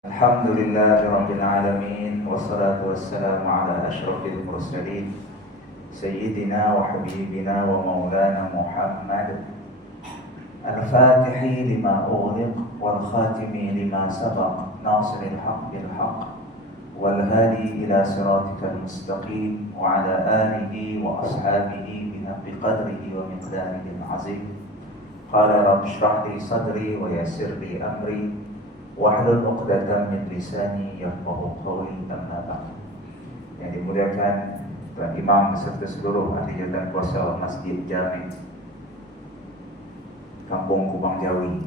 الحمد لله رب العالمين والصلاة والسلام على أشرف المرسلين سيدنا وحبيبنا ومولانا محمد الفاتح لما أغلق والخاتم لما سبق ناصر الحق بالحق والهادي إلى صراطك المستقيم وعلى آله وأصحابه بحق قدره ومقداره العظيم. قال رب اشرح لي صدري ويسر لي أمري wahlul 'uqdatam min lisani yafqahu qawli, amma ba'd. Yang dimuliakan Tuan Imam beserta seluruh ahli jawatan kuasa Masjid Jami' Kampung Kubang Jawi,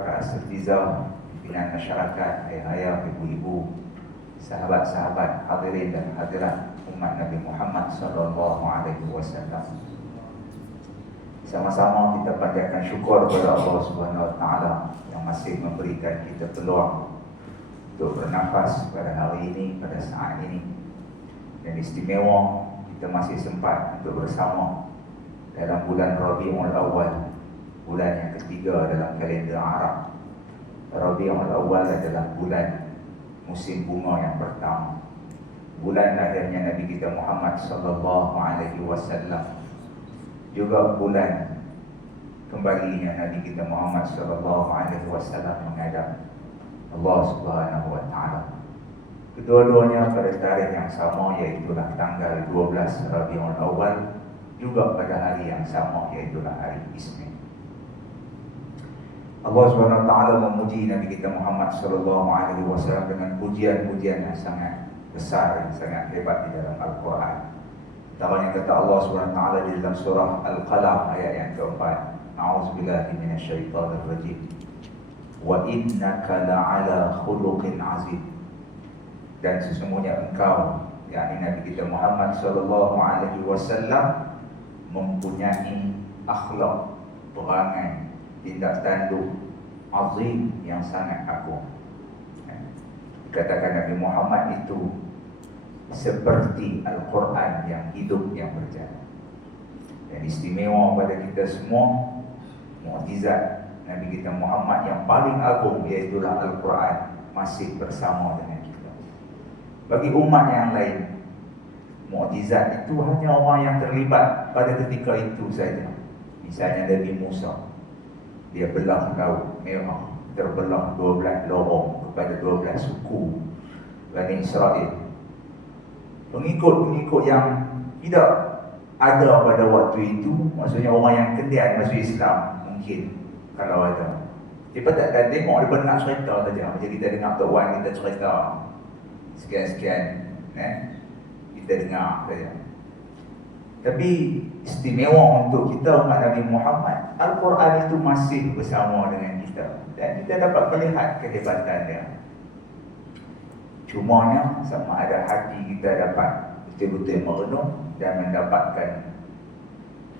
para asatizah, pimpinan masyarakat, ayah-ayah, ibu-ibu, sahabat-sahabat, hadirin dan hadirat umat Nabi Muhammad sallallahu alaihi wasallam. Sama-sama kita panjatkan syukur kepada Allah Subhanahu Wa Taala yang masih memberikan kita peluang untuk bernafas pada hari ini, pada saat ini. Dan istimewa kita masih sempat untuk bersama dalam bulan Rabiul Awal, bulan yang ketiga dalam kalender Arab. Rabiul Awal adalah bulan musim bunga yang pertama, bulan lahirnya Nabi kita Muhammad sallallahu alaihi wasallam, juga bulan kembalinya Nabi kita Muhammad sallallahu alaihi wasallam menghadap Allah Subhanahu wa taala. Kedua-duanya pada tarikh yang sama, iaitu tanggal 12 Rabiul Awal, juga pada hari yang sama, iaitu hari Isnin. Allah Subhanahu wa taala memuji Nabi kita Muhammad sallallahu alaihi wasallam dengan pujian-pujian yang sangat besar, yang sangat hebat di dalam Al-Quran. Antaranya kata Allah SWT di dalam surah Al-Qalam ayat yang keempat, A'udzubillahi minasyaitonir rajim. Wa innaka la'ala khuluqin azim. Dan sesungguhnya engkau, yakni Nabi kita Muhammad sallallahu alaihi wasallam, mempunyai akhlak, perangai, tindak tanduk azim yang sangat agung. Dikatakan Nabi Muhammad itu seperti Al-Quran yang hidup, yang berjalan. Dan istimewa pada kita semua, mukjizat Nabi kita Muhammad yang paling agung, iaitulah Al-Quran, masih bersama dengan kita. Bagi umat yang lain, mukjizat itu hanya orang yang terlibat pada ketika itu saja. Misalnya Nabi Musa, dia belah laut Merah, terbelah 12 lorong kepada 12 suku Bani Israel. Pengikut-pengikut yang tidak ada pada waktu itu, maksudnya orang yang kendian masuk Islam, mungkin kalau ada. Dia tak ada tengok, dia nak cerita saja. Macam kita dengar Tok Wan kita cerita sekian-sekian, kita dengar saja. Tapi istimewa untuk kita umat Nabi Muhammad, Al-Quran itu masih bersama dengan kita, dan kita dapat melihat kehebatannya. Cumanya sama ada hati kita dapat betul-betul merenung dan mendapatkan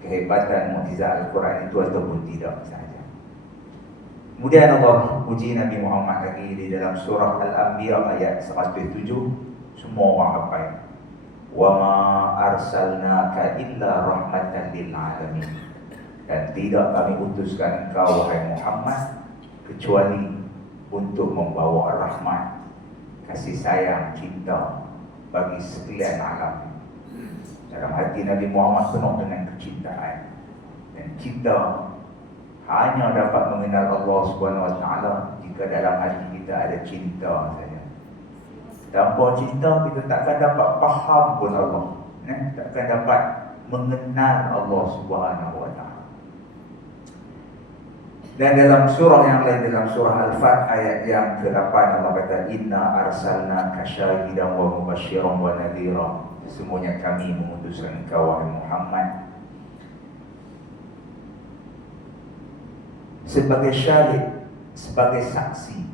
kehebatan mukjizat Al-Quran itu ataupun tidak sahaja. Kemudian Allah puji Nabi Muhammad lagi di dalam surah Al-Anbiya ayat 107, semua orang hafal. Wa ma arsalnaka illa rahmatan lil alamin. Dan tidak kami utuskan engkau wahai Muhammad kecuali untuk membawa rahmat, kasih sayang, cinta bagi sekalian alam. Dalam hati Nabi Muhammad penuh dengan kecintaan, dan kita hanya dapat mengenal Allah Subhanahu Wa Taala jika dalam hati kita ada cinta saja. Tanpa cinta kita takkan dapat faham pun Allah, takkan dapat mengenal Allah Subhanahu Wa Taala. Dan dalam surah yang lain, dalam surah Al-Fat ayat yang ke-8, Allah kata, Inna arsalnaka syahidan wa mubasyiran wa nadhira. Semuanya kami mengutuskan engkau wahai Muhammad sebagai syahid, sebagai saksi.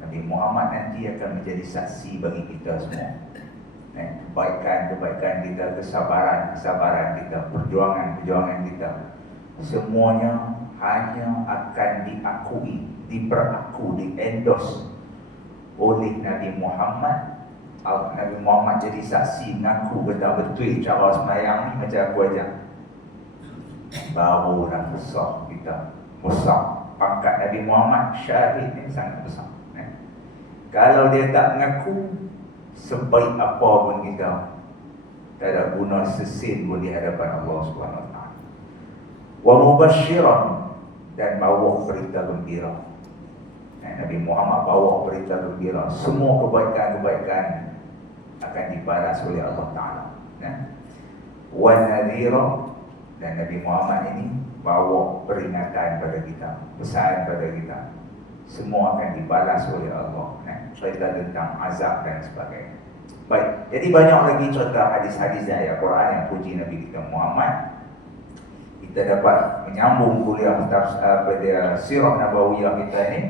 Nabi Muhammad nanti akan menjadi saksi bagi kita semua. Kebaikan-kebaikan kita, kesabaran kita, perjuangan kita, semuanya hanya akan diakui, diperaku, di-endorse oleh Nabi Muhammad. Nabi Muhammad jadi saksi, mengaku betul-betul cara sembahyang ni macam aku ajar. Barulah besar kita, besar pangkat Nabi Muhammad, syahid ni sangat besar. Kalau dia tak mengaku, sebaik apa pun kita, tak ada guna sesin pun di hadapan Allah SWT. Wa mubasyiran, dan bawa berita gembira. Nabi Muhammad bawa berita gembira. Semua kebaikan-kebaikan akan dibalas oleh Allah Ta'ala. Wa nadhira, dan Nabi Muhammad ini bawa peringatan pada kita, pesan pada kita. Semua akan dibalas oleh Allah. Cerita tentang azab dan sebagainya. Baik, jadi banyak lagi cerita hadis-hadis dari Al-Quran yang puji Nabi kita Muhammad. Kita dapat menyambung kuliah pada sirah Nabawiyah kita ini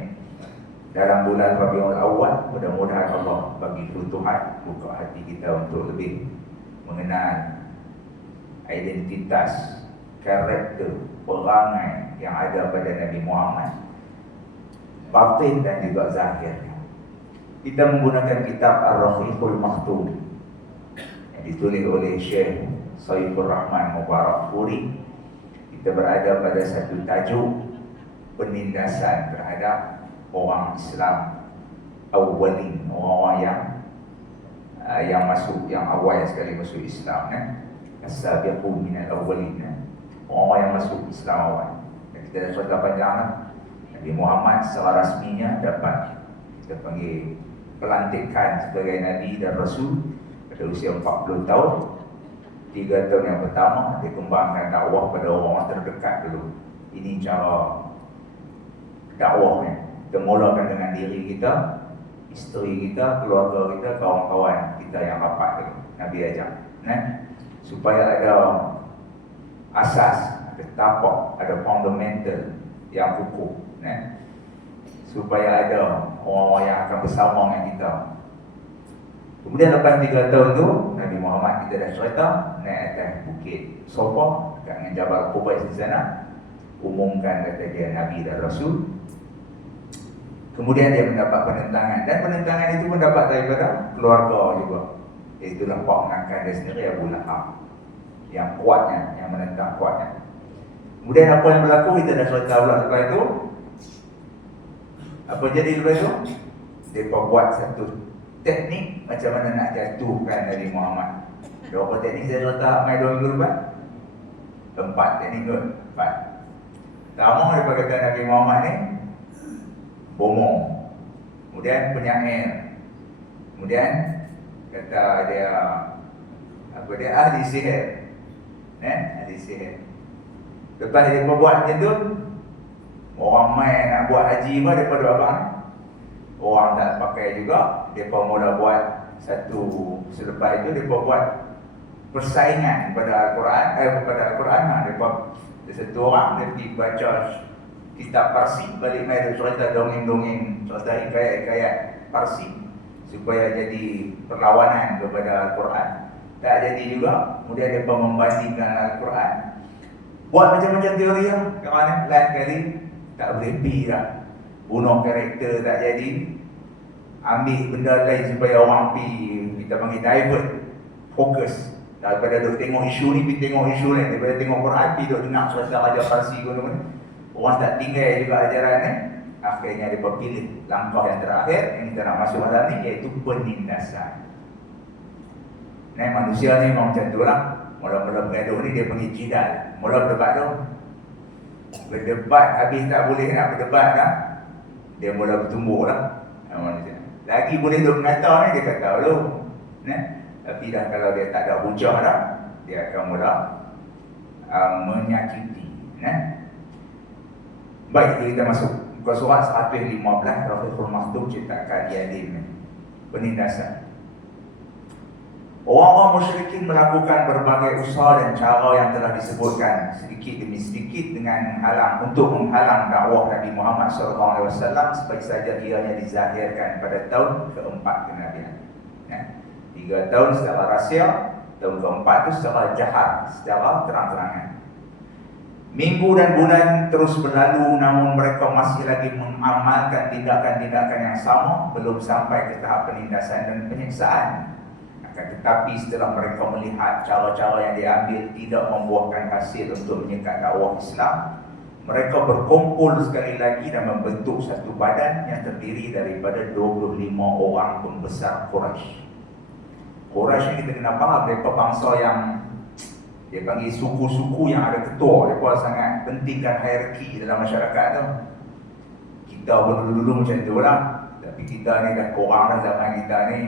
dalam bulan Rabiul Awal. Mudah-mudahan Allah bagi kebutuhan, buka hati kita untuk lebih mengenal identitas, karakter, perangai yang ada pada Nabi Muhammad, batin dan juga zahir. Kita menggunakan kitab Ar-Rahiqul Maktum yang ditulis oleh Syekh Saifur Rahman Mubarakpuri. Kita berada pada satu tajuk penindasan terhadap orang Islam awalin, orang-orang yang masuk, yang awal sekali masuk Islam, as-sabiqun minal awwalin, orang yang masuk Islam awal. Dan kita dah cerita panjang, Nabi Muhammad secara rasminya dapat kita panggil pelantikan sebagai Nabi dan Rasul pada usia 40 tahun. 3 tahun yang pertama dia kembangkan dakwah pada orang-orang terdekat dulu. Ini cara dakwahnya. Kita mulakan dengan diri kita, isteri kita, keluarga kita, kawan-kawan kita yang rapat dulu. Nabi ajak, supaya ada asas, ada tapak, ada fundamental yang kukuh, supaya ada orang-orang yang akan bersama dengan kita. Kemudian lepas 3 tahun tu, Nabi Muhammad kita dah cerita naik atas bukit Sofa dekat dengan Jabal Qubais di sana, umumkan kata dia Nabi dan Rasul. Kemudian dia mendapat penentangan, dan penentangan itu pun dapat daripada keluarga juga. Itulah pak mengangkat dia sendiri, Abu Lahab, yang kuatnya, yang menentang kuatnya. Kemudian apa yang berlaku kita dah cerita pula lepas itu. Apa jadi lepas itu? Mereka buat satu teknik macam mana nak jatuhkan Nabi Muhammad. Berapa teknik saya cerita mai 2 minggu lepas? 4 teknik tu. 4. Pertama daripada kata Nabi Muhammad ni bomoh, kemudian penyair, kemudian kata dia apa dia, ahli sihir, ahli sihir. Lepas dia buat macam tu, orang main nak buat haji pun daripada abang, orang tak pakai juga, mereka mula buat satu, selepas itu mereka buat persaingan pada Al-Quran, kepada Al-Quran. Mereka satu orang dia pergi baca kitab Parsi, balik mai dia cerita dongeng-dongeng, cerita hikayat-hikayat Parsi supaya jadi perlawanan kepada Al-Quran. Tak jadi juga. Kemudian mereka membandingkan Al-Quran, buat macam-macam teori lah. Kawan lain kali tak boleh pi dah, bunuh karakter tak jadi, ambil benda lain supaya orang pi, kita panggil divert fokus daripada duk tengok isu ni, pergi tengok isu lain. Daripada tengok Quran, pergi duk dengar cerita Raja Parsi gunung ni. Orang tak tinggal juga ajaran ni. Akhirnya dia pilih langkah yang terakhir yang kita nak masuk dalam ni, iaitu penindasan. Manusia ni memang macam tu lah. Mula-mula bergaduh ni dia panggil jidal. Mula berdebat tu, berdebat habis tak boleh nak berdebat dah, dia mula bertumbuh lah. Lagi boleh duk mengata ni, dia kata dulu, tapi dah kalau dia tak ada hujah dah, dia akan mula menyakiti. Baik, kita masuk ke surat 115, Rafiqul Maktum ciptakan Yadin, penindasan. Orang-orang musyrikin melakukan berbagai usaha dan cara yang telah disebutkan sedikit demi sedikit dengan menghalang dakwah Nabi Muhammad SAW, sebaik saja ianya dizahirkan pada tahun keempat kenabian. 3 tahun secara rahsia, tahun keempat itu secara jahat, secara terang-terangan. Minggu dan bulan terus berlalu, namun mereka masih lagi mengamalkan tindakan-tindakan yang sama, belum sampai ke tahap penindasan dan penyiksaan. Tetapi setelah mereka melihat cara-cara yang diambil tidak membuahkan hasil untuk menyekat dakwah Islam, Mereka berkumpul sekali lagi dan membentuk satu badan yang terdiri daripada 25 orang pembesar Quraisy. Quraisy ni kita kena faham, mereka bangsa yang dia panggil suku-suku yang ada ketua. Mereka sangat pentingkan hierarki dalam masyarakat tu. Kita pun dulu-dulu macam tu lah. Tapi kita ni dah kurang dah zaman kita ni.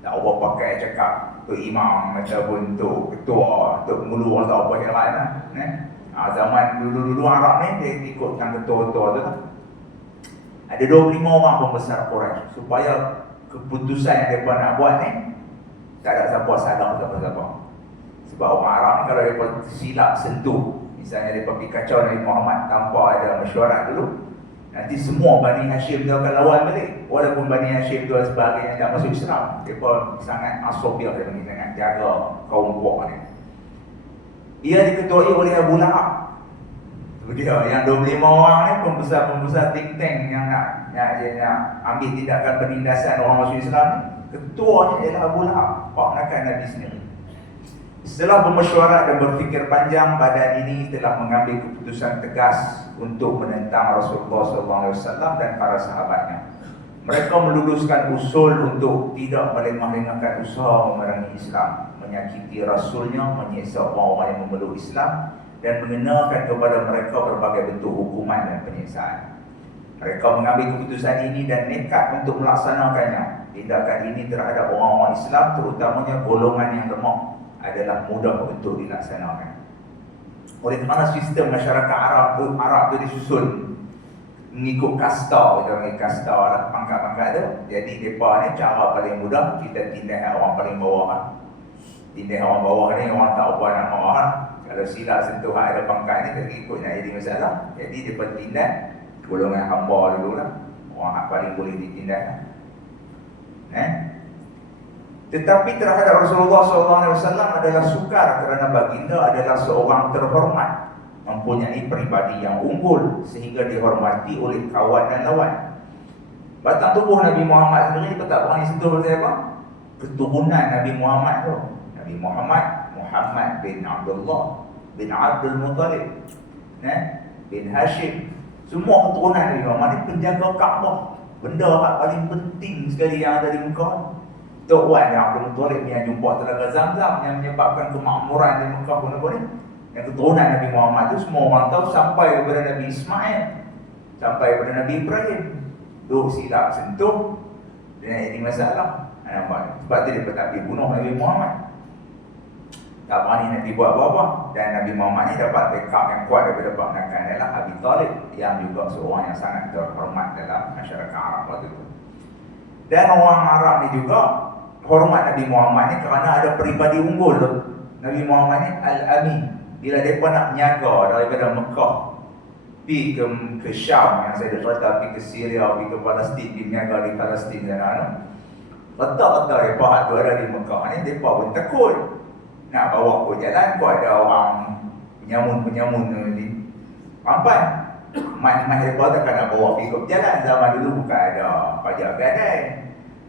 Tak apa pakai cakap Tok Imam ataupun Tok Ketua, Tok Pengulu atau apa yang lain lah. Zaman dulu-dulu Arab ni dia ikutkan ketua-ketua tu lah. Ada 25 orang pembesar Quraisy supaya keputusan yang mereka nak buat ni tak ada siapa salah siapa-siapa. Sebab orang Arab ni kalau mereka silap sentuh, misalnya mereka pergi kacau Nabi Muhammad tanpa ada mesyuarat dulu, nanti semua Bani Hashim tu akan lawan balik. Walaupun Bani Hashim tu sebagai yang tak masuk Islam, mereka sangat asobiah, dia sangat jaga kaum puak ni. Ia diketuai oleh Abu Lahab. Itu dia, yang 25 orang ni pembesar-pembesar think tank yang nak ambil tindakan penindasan orang masuk Islam ni. Ketuanya ialah Abu Lahab, paknakan Nabi sendiri. Setelah bermesyuarat dan berfikir panjang, badan ini telah mengambil keputusan tegas untuk menentang Rasulullah SAW dan para sahabatnya. Mereka meluluskan usul untuk tidak melengah-lengahkan usaha memerangi Islam, menyakiti Rasulnya, menyiksa orang-orang yang memeluk Islam, dan mengenakan kepada mereka berbagai bentuk hukuman dan penyiksaan. Mereka mengambil keputusan ini dan nekat untuk melaksanakannya. Tindakan ini terhadap orang-orang Islam, terutamanya golongan yang lemah, adalah mudah untuk dilaksanakan. Oleh kerana sistem masyarakat Arab tu disusun mengikut kasta, kita panggil kasta lah, pangkat-pangkat tu. Jadi mereka ni cara paling mudah, kita tindas orang paling bawah lah. Tindas orang bawah ni, orang tak apa nak marah lah. Kalau silap sentuh ada pangkat ni, kita ikut nak jadi masalah. Jadi mereka tindas golongan hamba dulu lah, orang yang paling boleh ditindas lah. Tetapi terhadap Rasulullah SAW adalah sukar kerana baginda adalah seorang terhormat, mempunyai pribadi yang unggul sehingga dihormati oleh kawan dan lawan. Batang tubuh Nabi Muhammad sendiri tak berani sentuh pasal apa? Keturunan Nabi Muhammad tu. Nabi Muhammad bin Abdullah bin Abdul Muttalib, bin Hashim. Semua keturunan Nabi Muhammad ni penjaga Kaabah. Benda yang paling penting sekali yang ada di Mekah. Tok Wan yang Abdul Muttalib yang jumpa Telaga Zamzam yang menyebabkan kemakmuran di Mekah pun apa ni? Yang keturunan Nabi Muhammad tu semua orang tahu sampai kepada Nabi Ismail, sampai kepada Nabi Ibrahim. Duk silap sentuh, dia jadi masalah. Sebab tu dia tak pergi bunuh Nabi Muhammad. Tak berani Nabi buat apa-apa. Dan Nabi Muhammad ni dapat backup yang kuat daripada paknakan adalah Abi Talib, yang juga seorang yang sangat terhormat dalam masyarakat Arab waktu itu. Dan orang Arab ni juga hormat Nabi Muhammad ni kerana ada peribadi unggul. Nabi Muhammad ni Al-Amin. Bila mereka nak menyaga daripada Mekah pergi ke Syam, yang saya cerita, pergi ke Syria, pergi ke Palestin, pergi menyaga di Palestin sana, letak-letak mereka tu ada di Mekah ni, mereka pun takut nak bawa ke jalan. Kau ada orang penyamun-penyamun ni rampan, mat-mat mereka takkan nak bawa pergi ke jalan. Zaman dulu bukan ada pajak gadai,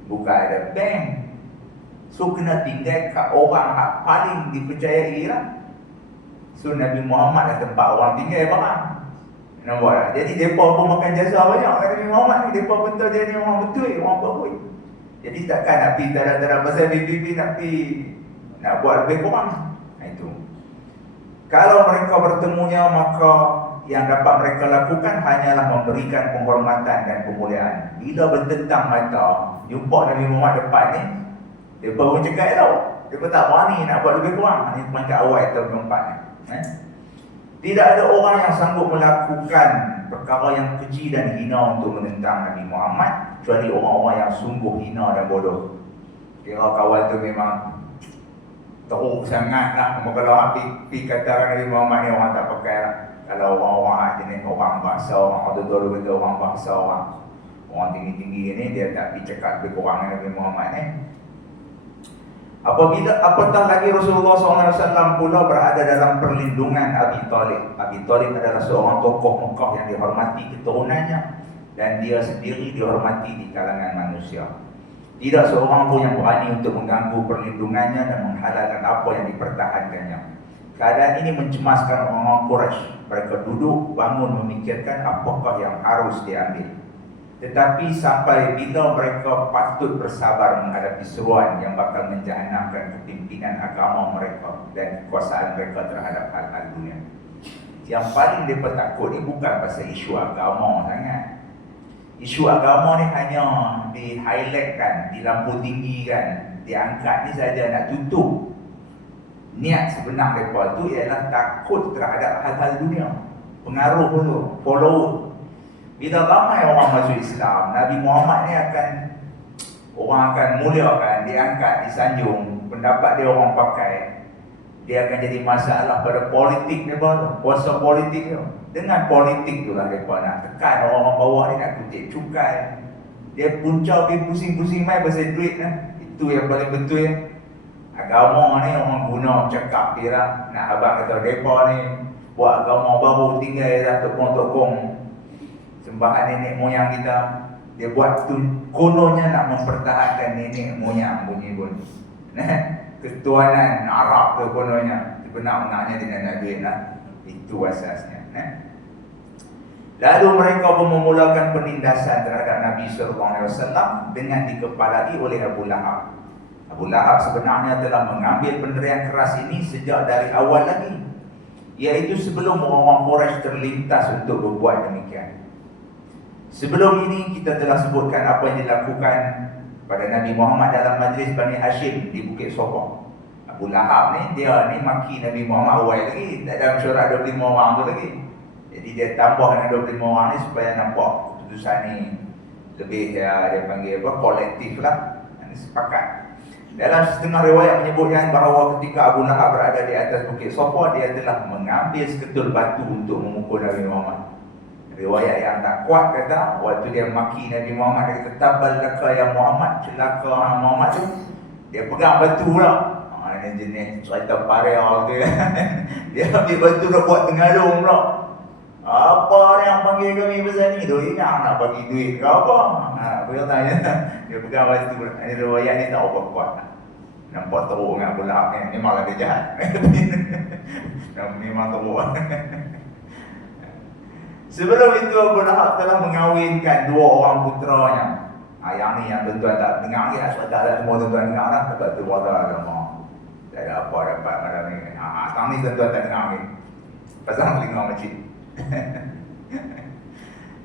bukan ada bank. So kena tinggal kat orang yang paling dipercayai lah. So Nabi Muhammad dah tempat orang tinggal barang. Nampak tak? Jadi mereka pun makan jasa banyak Nabi Muhammad ni. Mereka betul dia ni orang betul, orang bagus. Jadi takkan nak pergi tarah-tarah pasal bibi nak pergi nak buat lebih kurang. Itu. Kalau mereka bertemunya, maka yang dapat mereka lakukan hanyalah memberikan penghormatan dan kemuliaan. Bila bertentang mata, jumpa Nabi Muhammad depan ni, dia pun cakap tau, dia pun tak berani nak buat lebih kurang. Ini pangkat awal atau keempat ni. Tidak ada orang yang sanggup melakukan perkara yang keji dan hina untuk menentang Nabi Muhammad kecuali orang-orang yang sungguh hina dan bodoh. Kira kawan tu memang teruk sangat lah. Kalau pergi katakan Nabi Muhammad ni orang tak pakai lah. Kalau orang-orang jenis orang bangsa, orang betul-betul kata orang bangsa, orang tinggi-tinggi ni, dia tak pergi cakap lebih kurang Nabi Muhammad ni. Apatah lagi Rasulullah SAW pula berada dalam perlindungan Abi Talib. Abi Talib adalah seorang tokoh Mekah yang dihormati keturunannya, dan dia sendiri dihormati di kalangan manusia. Tidak seorang pun yang berani untuk mengganggu perlindungannya dan menghalalkan apa yang dipertahankannya. Keadaan ini mencemaskan orang-orang Quraisy. mereka duduk, bangun memikirkan apakah yang harus diambil. Tetapi sampai bila mereka patut bersabar menghadapi seruan yang bakal menjahanamkan kepimpinan agama mereka dan kekuasaan mereka terhadap hal-hal dunia. Yang paling mereka takut ni bukan pasal isu agama sangat. Isu agama ni hanya di-highlightkan, dilampu-tinggikan, diangkat ni saja nak tutup. Niat sebenar mereka tu ialah takut terhadap hal-hal dunia. Pengaruh tu, follower. Bila ramai orang masuk Islam, Nabi Muhammad ni orang akan muliakan, diangkat, disanjung, pendapat dia orang pakai. Dia akan jadi masalah pada politik mereka, kuasa politik dia. Dengan politik tu lah mereka nak tekan orang bawah ni, nak kutip cukai. Dia punca pergi pusing-pusing mai pasal duit lah. Itu yang paling betul ya. Agama ni orang guna cakap dia lah. Nak abang kata mereka ni buat agama baru, tinggal dah tokong-tokong sembahan nenek moyang kita. Dia buat tu kononnya nak mempertahankan nenek moyang bunyi pun. Ketuanan Arab tu kononnya. Benar-benarnya dia nak duit lah. Itu asasnya. Lalu mereka pun memulakan penindasan terhadap Nabi SAW dengan dikepalai oleh Abu Lahab. Abu Lahab sebenarnya telah mengambil penderian keras ini sejak dari awal lagi, iaitu sebelum orang-orang Quraisy terlintas untuk berbuat demikian. Sebelum ini kita telah sebutkan apa yang dilakukan pada Nabi Muhammad dalam majlis Bani Hashim di Bukit Sofa. Abu Lahab ni, dia ni maki Nabi Muhammad awal lagi, tak ada mesyuarat 25 orang tu lagi. Jadi dia tambah dengan 25 orang ni supaya nampak keputusan ni lebih dia panggil apa, kolektif lah, sepakat. Dalam setengah riwayat menyebutkan bahawa ketika Abu Lahab berada di atas Bukit Sofa, dia telah mengambil seketul batu untuk memukul Nabi Muhammad. Riwayat yang tak kuat kata, waktu dia maki Nabi Muhammad, dia kata tabalaka ya Muhammad, celaka Muhammad tu, dia pegang batu lah. Ini jenis cerita pariah tu. Dia ambil batu nak buat tengalung pula. Apa ni yang panggil kami pasal ni? Dia ingat nak bagi duit ke apa? Dia tanya, dia pegang batu. Ini riwayat ni tak apa kuat. Nampak teruk dengan Abu Lahab ni. Memanglah dia jahat. Memang teruk. Sebelum itu Abu Lahab telah mengawinkan 2 orang puteranya. Yang ni yang tuan-tuan tak dengar ni. Sebab tak ada semua tuan-tuan dengar lah. Sebab tu wadah agama. Tak ada apa dapat malam ni. Sekarang ni tuan-tuan tak dengar ni. Pasal telinga masjid.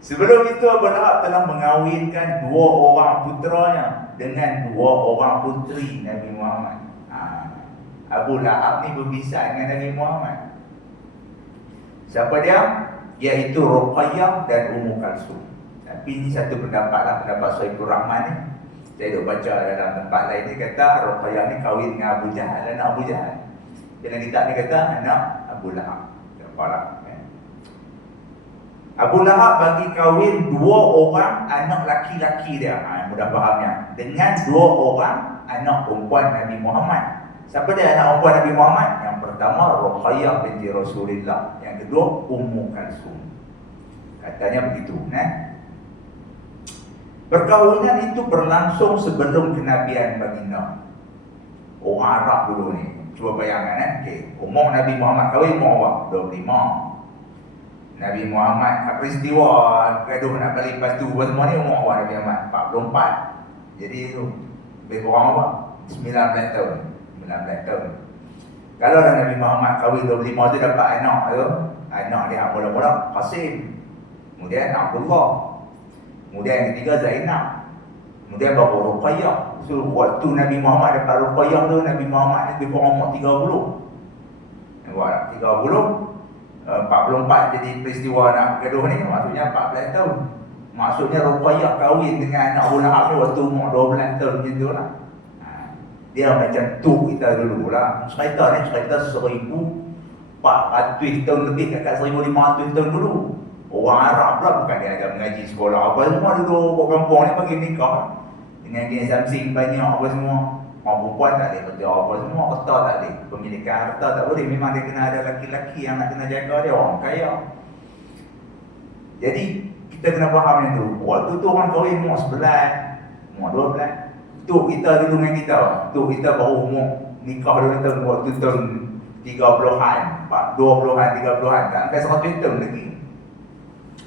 Sebelum itu Abu Lahab telah mengawinkan 2 orang puteranya dengan 2 orang puteri Nabi Muhammad. Abu Lahab ni berbisa dengan Nabi Muhammad. Siapa dia? Iaitu Ruqayyah dan Ummu Kalsum. Tapi ini satu pendapat lah, pendapat Sohibur Rahman ni. Saya duk baca dalam tempat lain ni kata Ruqayyah ni kahwin dengan Abu Jahal, anak Abu Jahal. Dalam kitab ni kata anak Abu Lahab. Apalah. Abu Lahab bagi kahwin 2 orang anak laki-laki dia. Mudah fahamnya. Dengan 2 orang anak perempuan Nabi Muhammad. Siapa dia anak perempuan Nabi Muhammad? Yang pertama Ruqayyah binti Rasulullah. Yang kedua Ummu Kalsum. Katanya begitu. Perkahwinan itu berlangsung sebelum kenabian baginda. Orang Arab dulu ni. Cuba bayangkan okay. Umur Nabi Muhammad kahwin umur awak 25. Nabi Muhammad peristiwa gaduh nak balik batu semua ni umur awak Nabi Muhammad 44. Jadi tu lebih kurang apa? 19 tahun. 19 tahun. Kalau Nabi Muhammad kahwin 25 tu dapat anak tu. Anak dia mula-mula Qasim. Kemudian Abdullah. Kemudian yang ketiga Zainab. Kemudian baru Ruqayyah. So waktu Nabi Muhammad dapat Ruqayyah tu, Nabi Muhammad ni lebih kurang umur 30. Nampak 30. 44 jadi peristiwa nak gaduh ni, maksudnya 14 tahun. Maksudnya Ruqayyah kahwin dengan anak Abu Lahab ni waktu umur 12 tahun macam tu lah. Dia macam tu kita dulu lah. Cerita ni cerita 1400 tahun lebih, kat 1500 tahun dulu. Orang Arab pula, bukan dia ada mengaji sekolah apa semua dulu. Buat kampung ni bagi nikah dengan jenis samsing banyak apa semua. Orang perempuan tak boleh kerja apa semua, harta tak boleh, pemilikan harta tak boleh. Memang dia kena ada laki-laki yang nak kena jaga dia, orang kaya. Jadi kita kena faham yang tu. Waktu tu orang kahwin umur 11, umur 12. Tu kita dulu dengan kita. Tu kita baru umur nikah dulu tahun waktu tahun 30-an, 40 nampak 20-an, 30-an, tak sampai 100 tahun lagi.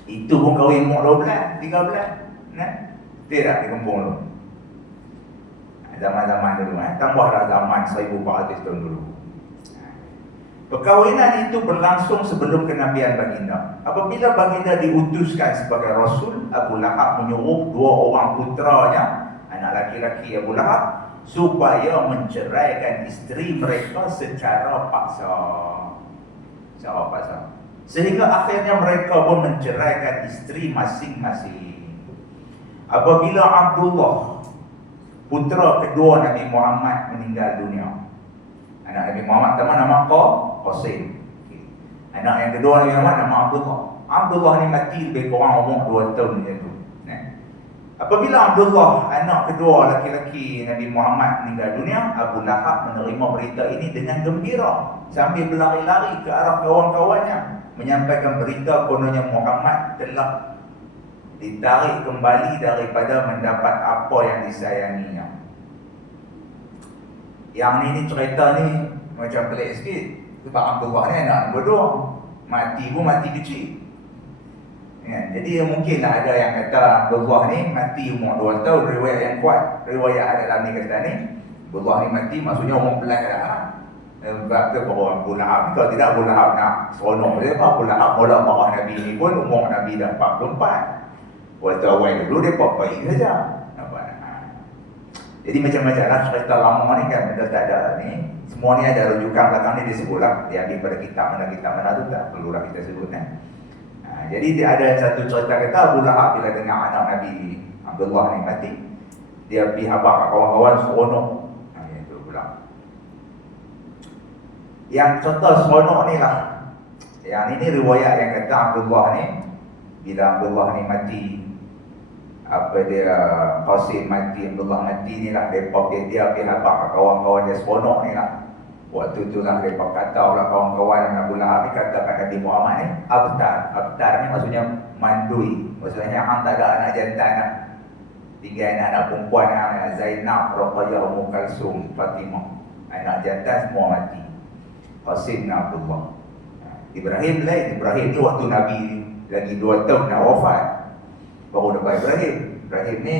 Itu pun kahwin umur 12, 13. Nah, tidak di kampung dulu. Zaman-zaman dulu, tambahlah zaman 1400 tahun dulu. Perkahwinan itu berlangsung sebelum kenabian baginda. Apabila baginda diutuskan sebagai Rasul, Abu Lahab menyuruh 2 orang putranya, anak laki-laki Abu Lahab, supaya menceraikan isteri mereka secara paksa. Secara paksa. Sehingga akhirnya mereka pun menceraikan isteri masing-masing. Apabila Abdullah, putra kedua Nabi Muhammad, meninggal dunia, anak Nabi Muhammad pertama nama Qasim. Anak yang kedua Nabi Muhammad nama Abdullah. Abdullah ni mati lebih kurang umur 2 tahun macam tu. Apabila Abdullah, anak kedua laki-laki Nabi Muhammad, meninggal dunia, Abu Lahab menerima berita ini dengan gembira sambil berlari-lari ke arah kawan-kawannya, menyampaikan berita kononnya Muhammad telah ditarik kembali daripada mendapat apa yang disayanginya. Yang ni cerita ni macam pelik sikit. Sebab Abdullah ni anak berdua, mati pun mati kecil. Ya, jadi mungkinlah ada yang kata Abdullah ni mati umur 2 tahun, riwayat yang kuat. Riwayat ada dalam ni kata ni Abdullah ni mati maksudnya umur belas dah. Sebab tu bahawa Abu Lahab, kalau tidak Abu Lahab nak seronok je, Abu Lahab mula marah Nabi ni pun umur Nabi dah 44. Waktu awal dulu dia baik saja. Jadi macam-macam lah cerita lama ni kan, benda tak ada ni. Semua ni ada rujukan belakang ni disebut lah. Dia ambil pada kitab mana tu tak perlulah kita sebut kan. Jadi dia ada satu cerita kata Abu Lahab bila dengar anak Nabi Abdullah ni mati, dia pergi habaq kat kawan-kawan seronok. Itu pula. Yang contoh seronok ni lah. Yang ini riwayat yang kata Abdullah ni, bila Abdullah ni mati, Qasim mati, Abdullah mati ni lah, dia pergi habaq kat kawan-kawan dia seronok ni lah. Waktu itulah mereka kata pula kawan-kawan Abu Lahab ni kata kat Nabi Muhammad ni Abtar ni maksudnya mandui. Maksudnya hang tak ada anak jantan lah, tinggal anak perempuan Zainab, Ruqayyah, Ummu Kalsum, Fatimah. Anak jantan semua mati. Qasim dan Abdullah. Ibrahim lain. Ibrahim ni waktu Nabi lagi 2 tahun nak wafat, baru dapat Ibrahim. Ibrahim ni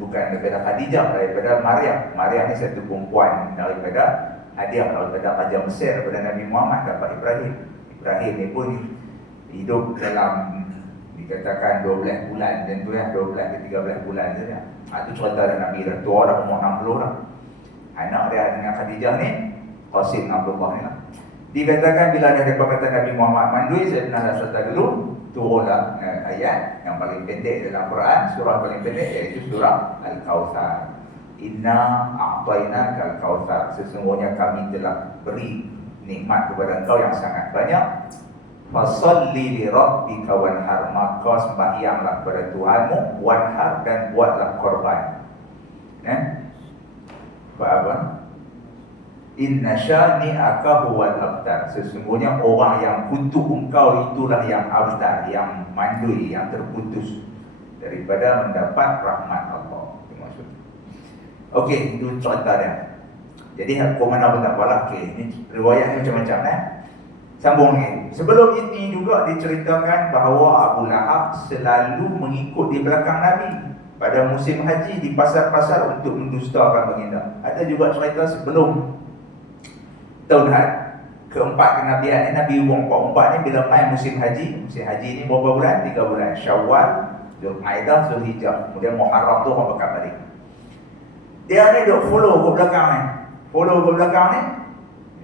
bukan daripada Khadijah, daripada Maryam. Maryam ni satu perempuan daripada Raja Mesir, daripada Nabi Muhammad dapat Ibrahim. Ibrahim ni pun hidup dalam dikatakan 12 bulan dan tu 12 ke 13 bulan saja. Itu cerita dan Nabi dah tua dah, umur 60 dah. Anak dia dengan Khadijah ni Qasim Abdullah ni lah. Dikatakan bila ada kata Nabi Muhammad mandui, saya pernah cerita dulu, turunlah ayat yang paling pendek dalam Quran, surah paling pendek iaitu surah Al-Kautsar. Inna a'tainaka al-kautsar, sesungguhnya kami telah beri nikmat kepada engkau yang sangat banyak. Fasalli li rabbika wanhar, maka sembahyanglah kepada Tuhanmu, wanhar, dan buatlah korban. Apa? Inna syani'aka huwal abtar, sesungguhnya orang yang kutuk engkau itulah yang abtar, yang mandui, yang terputus daripada mendapat rahmat Allah. Okey, itu cerita dia. Jadi kau mana pun tak apalah. Okey, ini riwayat ni macam-macam Sambung ni. Sebelum ini juga diceritakan bahawa Abu Lahab selalu mengikut di belakang Nabi pada musim haji di pasar-pasar untuk mendustakan baginda. Ada juga cerita sebelum tahun keempat kenabian Nabi umur 44 ni, bila main musim haji ni berapa bulan? 3 bulan. Syawal, Zulqa'dah, Zulhijjah, kemudian Muharram tu orang bakal balik. Dia ni duk follow ke belakang ni.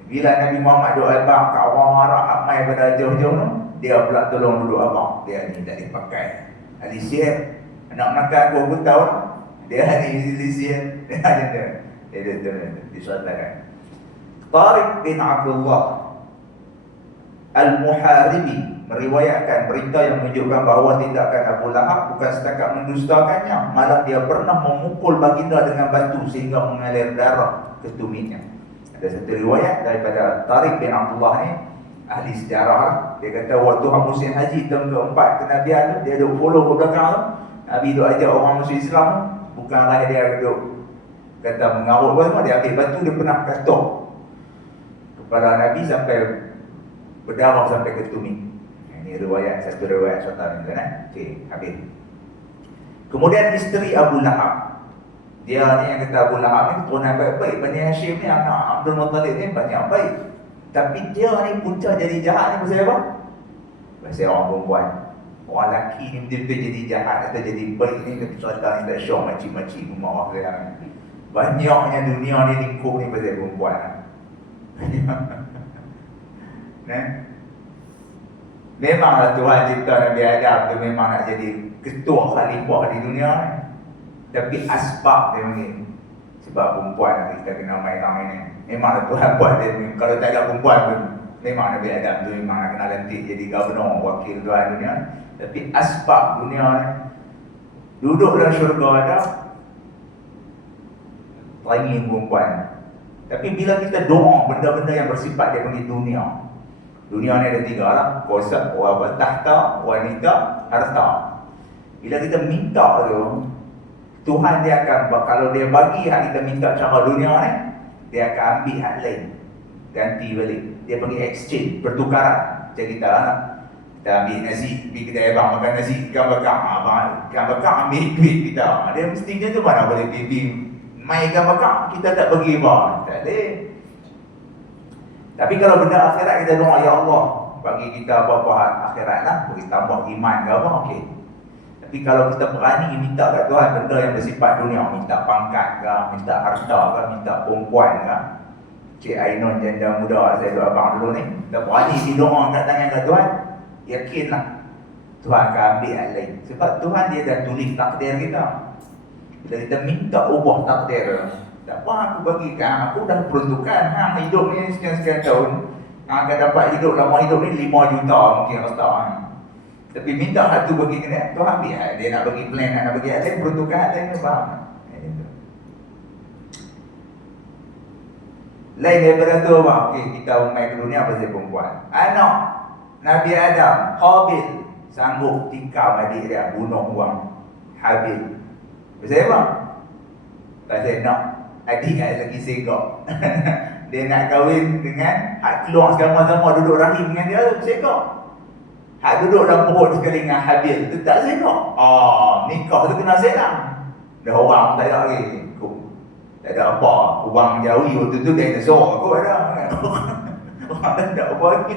Bila Nabi Muhammad duk abang kat orang Arab ramai pada jauh-jauh tu, dia pula tolong duduk abang. Dia ni tak dipakai ahli sihir, anak nakal aku tahu lah. Dia ni ahli sihir. Dia disertakan Tariq bin Abdullah Al-Muharibi meriwayatkan berita yang menunjukkan bahawa tindakan Abu Lahab bukan setakat mendustakannya, malah dia pernah memukul baginda dengan batu sehingga mengalir darah ke tumitnya. Ada satu riwayat daripada Tariq bin Abdullah ni, ahli sejarah. Dia kata waktu musim haji tahun keempat kenabian tu, dia duduk follow ke belakang tu. Nabi duduk ajak orang musuh Islam, bukanlah dia duduk kata mengarut semua. Dia ambil batu, dia pernah katuk kepala Nabi sampai berdarah sampai ke tumit. Ini satu riwayat Sultan ni kan. Okey, habis. Kemudian isteri Abu Lahab. Dia ni yang kata Abu Lahab ni keturunan baik-baik. Bani Hashim ni, anak Abdul Muttalib ni banyak baik. Tapi dia ni punca jadi jahat ni pasal apa? Pasal orang perempuan. Orang lelaki ni betul-betul jadi jahat atau jadi baik ni, tapi Sultan ni tak syok makcik-makcik rumah orang sekarang. Banyaknya dunia ni lingkup ni pasal perempuan. Nah, memanglah Tuhan cipta Nabi Adam tu memang nak jadi ketua khalifah di dunia ni. Tapi asbab dia panggil. Sebab perempuan kita kena main ni. Memanglah Tuhan buat dia. Kalau tak ada perempuan pun, memang Nabi Adam tu memang nak kena lantik jadi governor, wakil Tuhan dunia. Tapi asbab dunia ni, duduk dalam syurga ada, teringin perempuan. Tapi bila kita doa benda-benda yang bersifat dia panggil dunia. Dunia ni ada 3 lah. Kuasa, tahta, wanita, harta. Bila kita minta tu, Tuhan dia akan, kalau dia bagi hak kita minta cara dunia ni, dia akan ambil hak lain, ganti balik. Dia panggil exchange, pertukaran. Macam kita lah, kita ambil nasi, pergi kedai abang makan nasi, ikan bakar, ikan bakar ambil duit kita. Dia mestinya tu mana boleh pergi main ikan bakar, kita tak bagi abang, tak boleh. Tapi kalau benda akhirat kita doa, ya Allah bagi kita apa-apa akhirat lah, bagi tambah iman ke apa, okey. Tapi kalau kita berani minta kat Tuhan benda yang bersifat dunia, minta pangkat ke, minta harta ke, minta perempuan ke, Cik Ainun janda muda saya doa abang dulu ni, kita berani doa kat tangan kat Tuhan, yakinlah Tuhan akan ambil hal lain. Sebab Tuhan dia dah tulis takdir kita. Bila kita minta ubah takdir, tak apa aku bagikan, aku dah peruntukan hang hidup ni sekian-sekian tahun, hang akan dapat hidup lama, hidup ni 5 juta mungkin harta. Tapi minta hak tu bagi kena, Tuhan biar dia nak bagi plan, nak bagi hal lain, peruntukan hal lain, faham? Lain daripada tu apa? Okey, kita umai ke dunia pasal perempuan. Anak Nabi Adam, Habil, sanggup tikam adik dia, bunuh orang Habil. Pasal apa? Pasal nak adik lagi segak. Dia nak kahwin dengan hak keluar sama-sama duduk rahim dengan dia, segak. Hak duduk dalam perut sekali dengan Habil, tu tak segak. Nikah tu kena selang. Dah orang tak ada lagi. Tak ada apa, ubang jauhi waktu tu dinosaur aku ada. Orang tak ada apa lagi.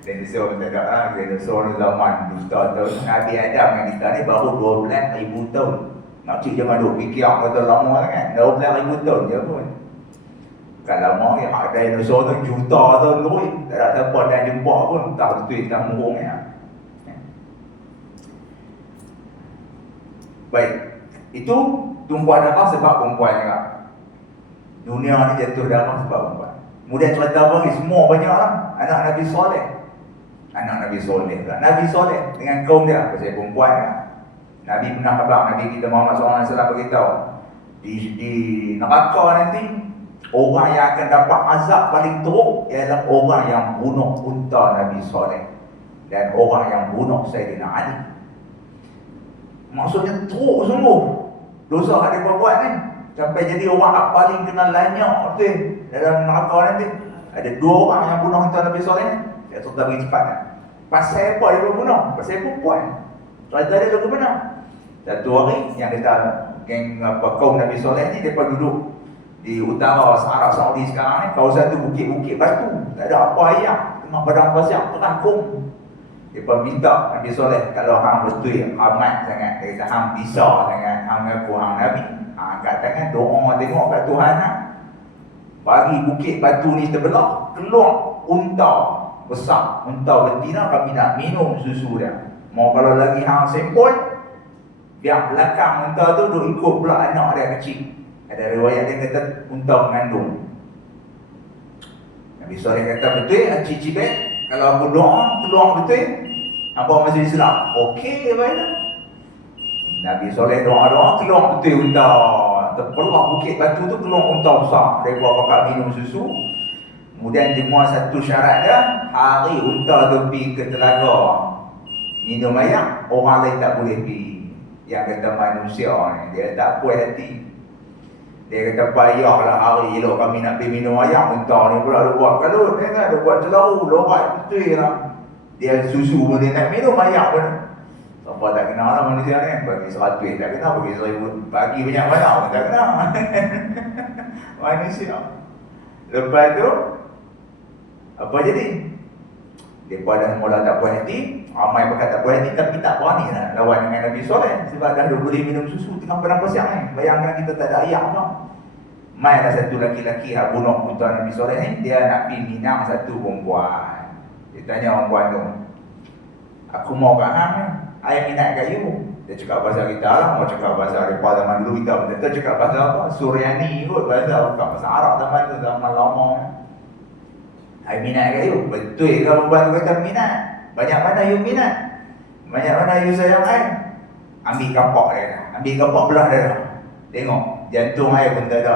Dinosaur tak ada lah, dinosaur zaman juta tahun. Nabi Adam dengan kita ni baru 12,000 tahun. Makcik jangan duk fikir kata lama kan, 12,000 tahun je pun. Bukan lama ni, hak dinosaur tu juta tahun tu pun. Tak ada siapa dah jumpa pun, tak betul tak murung ya. Baik, itu tumpah darah sebab perempuan juga. Dunia ni jatuh darah sebab perempuan. Kemudian cerita lagi semua banyak lah. Anak Nabi Soleh. Anak Nabi Soleh lah. Nabi Soleh dengan kaum dia, pasal perempuan kan. Nabi pernah khabar, Nabi kita Muhammad SAW beritahu, di neraka nanti, orang yang akan dapat azab paling teruk ialah orang yang bunuh unta Nabi Soleh dan orang yang bunuh Sayyidina Ali. Maksudnya teruk sungguh dosa yang dia buat ni, sampai jadi orang yang paling kena lanyak tu dalam neraka nanti. Ada 2 orang yang bunuh unta Nabi Soleh ni. Saya cerita bagi cepat kan. Pasal apa dia bunuh? Pasal perempuan. Cerita dia lagu benar. Satu hari yang kita geng kaum Nabi Soleh ni, mereka duduk di utara Arab Saudi sekarang ni, kawasan tu bukit-bukit batu, tak ada apa ayam, tengah padang pasir, terangkum. Mereka minta Nabi Soleh, kalau hang betul amat sangat, dia kata hang bisa sangat, hang mengaku hang Nabi, angkat tangan doa tengok kat Tuhan, bagi bukit batu ni terbelah, keluar unta besar, unta betina, kami nak minum susu dia. Mau kalau lagi hang sempoi, biar belakang unta tu duk ikut pula anak dia kecil. Ada riwayat dia kata unta mengandung. Nabi Soleh kata betul, cicibet, kalau aku doa keluar betul, apa masih Islam? Okey baiklah. Nabi Soleh doa-doa keluar betul unta, terpeluh bukit batu tu keluar unta besar. Dia buat pakat minum susu. Kemudian jemua satu syarat dia, hari unta tu pergi ke telaga minum air, orang lain tak boleh pergi. Yang kata manusia ni, dia tak puas hati. Dia kata, payahlah hari elok kami nak pergi minum ayam, entah ni pula dia buat kalut. Dia kan, dia buat celaru, lorat betul lah. Dia susu pun dia nak minum, ayam pun. Siapa tak kenal lah manusia ni. Bagi 100 tak kenal, bagi 1000, bagi banyak-banyak pun tak kenal. Manusia. Lepas tu, apa jadi? Mereka dah mula tak puas hati. Ramai pakat tak puas hati, tapi tak berani lah lawan dengan Nabi Soleh. Sebab dah boleh minum susu tengah padang pasir ni. Bayangkan kita tak ada ayam lah. Mai lah satu laki-laki yang bunuh putra Nabi Soleh ni. Dia nak pergi minang satu perempuan. Dia tanya perempuan tu, aku mau kat hang ni, ayam minat kat you. Dia cakap bahasa kita lah. Mau cakap bahasa mereka zaman dulu, kita pun tak cakap bahasa apa, Suryani kot bahasa. Bukan bahasa Arab zaman tu, zaman lama. I minat kat you. Betul ke perempuan tu kata minat? Banyak mana you minat? Banyak mana you sayang I? Ambil kapak dia dah. Ambil kapak belah dia dah. Tengok, jantung I pun tak ada.